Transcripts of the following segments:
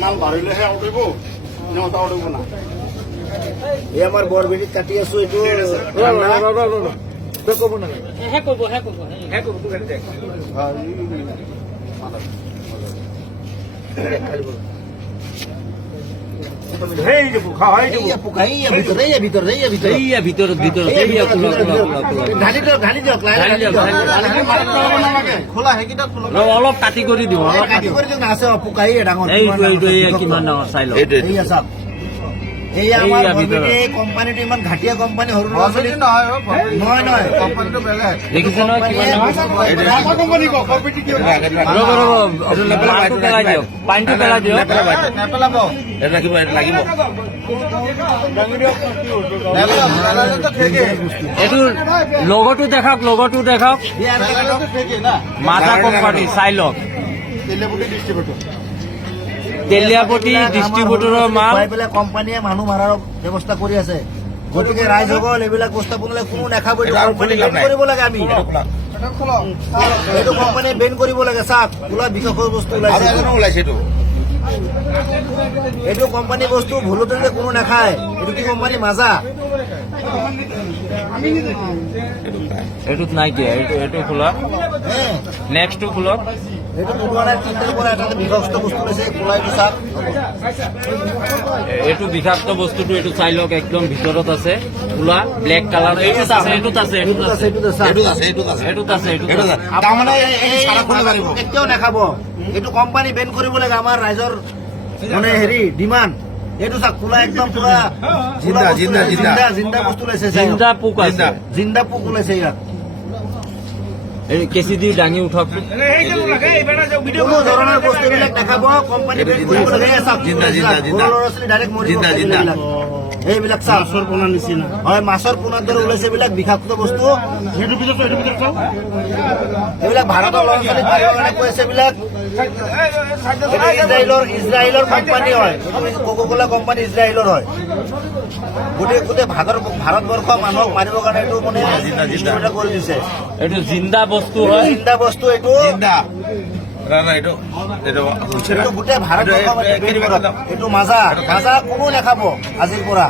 মাল বাড়িলেহে আউট হইব নেওয়া আউট হইব না এই আমাৰ বৰবেটিত কাটি আছো এইটো কব না অলপ কাটি কৰি দিওঁ কিমান ডাঙৰ চাই লওঁ এই আমাৰ কোম্পানিটো ইমান ঘাটিয়া কোম্পানি সৰু ল'ৰা ছোৱালী নহয় নহয় কোম্পানিটো বেলেগ দেখিছে নহয় পানীটো পেলাই দিয়ক নেপেলাব লাগিব এইটো লগতো দেখাওক মাজা কোম্পানী চাই লওক তেলিয়াপতি ডিষ্ট্ৰিবিউটৰৰ মাল কোম্পানীয়ে মানুহ মাৰাৰ ব্যৱস্থা কৰি আছে গতিকে ৰাইজসকল এইবিলাক বস্তু আপোনালোকে কোনো নাখাব কৰিব লাগে আমি এইটো কোম্পানীয়ে বেন কৰিব লাগে চাওক খোলা বিষাক্ত বস্তু ওলাইছে এইটো কোম্পানী বস্তু ভুলতে কোনো নাখায় এইটো কি কোম্পানী মাজা এইটোত নাই কি এইটো খোলা নেক্সটটো খোলক এইটো পুৰণা চিন্তাৰ পৰা এটা বিষাক্ত বস্তু লৈছে খোলাইটো চাওক এইটো বিষাক্ত বস্তুটো এইটো চাই লওক একদম ভিতৰত আছে খোলা ব্লেক কালাৰ এইটোত আছে কেতিয়াও নাখাব এইটো কোম্পানী বেন কৰিব লাগে আমাৰ ৰাইজৰ মানে হেৰি ডিমাণ্ড এইটো চাওক খোলা একদম পুৰা জিন্দা বস্তু লৈছে জিন্দা পোক ওলাইছে ইয়াত কেঁচি দি দাঙি উঠক কোনো ধৰণৰ বস্তুবিলাক নাখাব কোম্পানী বেন কৰিব লাগে ল'ৰা ছোৱালী ডাইৰেক্ট মৰিব এইবিলাক মাছৰ পোনাৰ নিচিনা হয় মাছৰ পোনাৰ দৰে ওলাইছে এইবিলাক বিষাক্ত বস্তু এইবিলাক ভাৰতৰ ল'ৰা ছোৱালী মাৰিবৰ কাৰণে কৈ আছে এইবিলাক ইজৰাইলৰ কোম্পানী হয় কোকা-কোলা কোম্পানী ইজৰাইলৰ হয় গোটেই ভাৰতবৰ্ষ মানুহক মাৰিবৰ কাৰণে এইটো মানে কৰি দিছে এইটো জিন্দা বস্তু হয় এইটো গোটেই ভাৰতবৰ্ষ এইটো মাজা কোনো নাখাব আজিৰ পৰা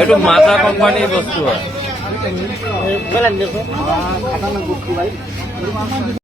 এইটো মাজা কোম্পানীৰ বস্তু হয়